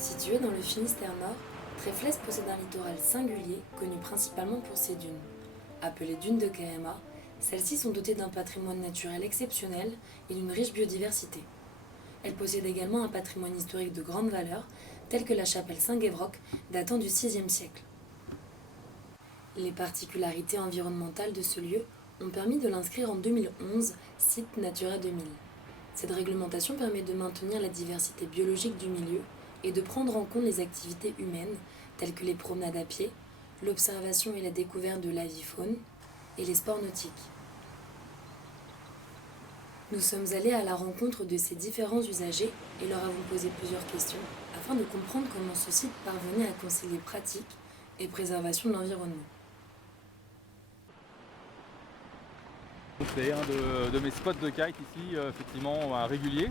Située dans le Finistère Nord, Tréflez possède un littoral singulier, connu principalement pour ses dunes. Appelées dunes de Kerema, celles-ci sont dotées d'un patrimoine naturel exceptionnel et d'une riche biodiversité. Elles possèdent également un patrimoine historique de grande valeur, tel que la chapelle Saint-Guevroc, datant du VIe siècle. Les particularités environnementales de ce lieu ont permis de l'inscrire en 2011 site Natura 2000. Cette réglementation permet de maintenir la diversité biologique du milieu et de prendre en compte les activités humaines telles que les promenades à pied, l'observation et la découverte de l'avifaune et les sports nautiques. Nous sommes allés à la rencontre de ces différents usagers et leur avons posé plusieurs questions afin de comprendre comment ce site parvenait à concilier pratique et préservation de l'environnement. C'est un de mes spots de kite ici, effectivement, un régulier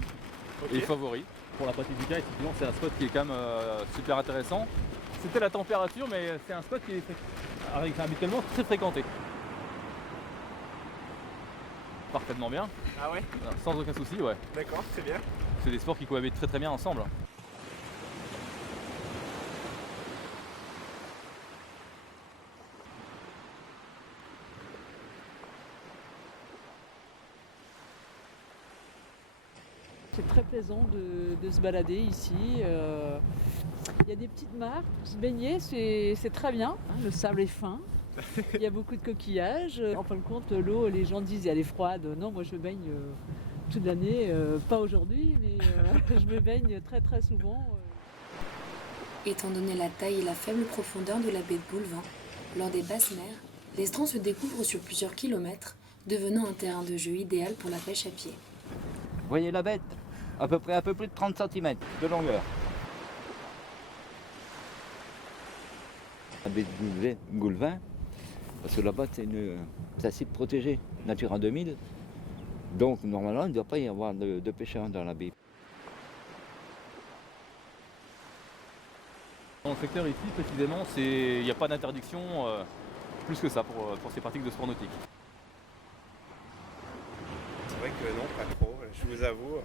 et favori. Pour la pratique du kite, effectivement, c'est un spot qui est quand même super intéressant. C'était la température, mais c'est un spot qui est habituellement très fréquenté. Parfaitement bien. Ah ouais? Sans aucun souci, ouais. D'accord, très bien. C'est des sports qui cohabitent très bien ensemble. C'est très plaisant de se balader ici. Il y a des petites mares pour se baigner, c'est très bien. Le sable est fin, il y a beaucoup de coquillages. En fin de compte, l'eau, les gens disent elle est froide. Non, moi je me baigne toute l'année, pas aujourd'hui, mais je me baigne très très souvent. Étant donné la taille et la faible profondeur de la baie de Boulevin, lors des basses mers, l'estran se découvre sur plusieurs kilomètres, devenant un terrain de jeu idéal pour la pêche à pied. Vous voyez la bête? À peu près un peu plus de 30 cm de longueur. La baie de Goulevin, parce que là-bas c'est un site protégé, Natura 2000. Donc normalement il ne doit pas y avoir de pêcheurs dans la baie. Dans le secteur ici, précisément, il n'y a pas d'interdiction plus que ça pour ces pratiques de sport nautique. C'est vrai que non, pas trop, je vous avoue.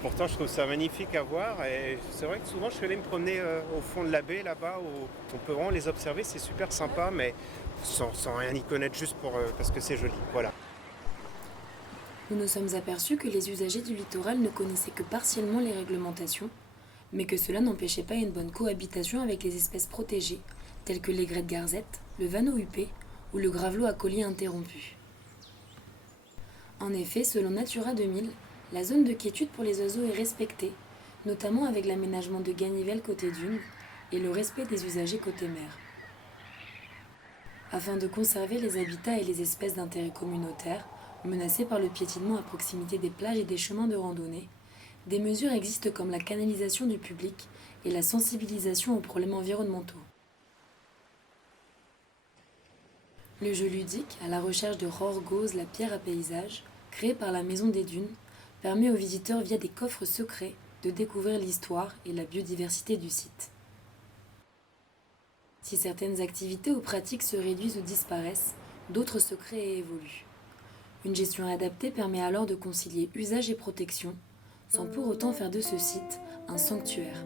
Pourtant, je trouve ça magnifique à voir et c'est vrai que souvent je suis allé me promener au fond de la baie là-bas où on peut vraiment les observer, c'est super sympa, mais sans rien y connaître, juste parce que c'est joli. Voilà. Nous nous sommes aperçus que les usagers du littoral ne connaissaient que partiellement les réglementations, mais que cela n'empêchait pas une bonne cohabitation avec les espèces protégées, telles que l'aigret de Garzette, le vanneau huppé ou le gravelot à collier interrompu. En effet, selon Natura 2000, la zone de quiétude pour les oiseaux est respectée, notamment avec l'aménagement de ganivelles côté dune et le respect des usagers côté mer. Afin de conserver les habitats et les espèces d'intérêt communautaire, menacées par le piétinement à proximité des plages et des chemins de randonnée, des mesures existent comme la canalisation du public et la sensibilisation aux problèmes environnementaux. Le jeu ludique, à la recherche de Rorgose, la pierre à paysage, créé par la Maison des Dunes, permet aux visiteurs via des coffres secrets de découvrir l'histoire et la biodiversité du site. Si certaines activités ou pratiques se réduisent ou disparaissent, d'autres se créent et évoluent. Une gestion adaptée permet alors de concilier usage et protection, sans pour autant faire de ce site un sanctuaire.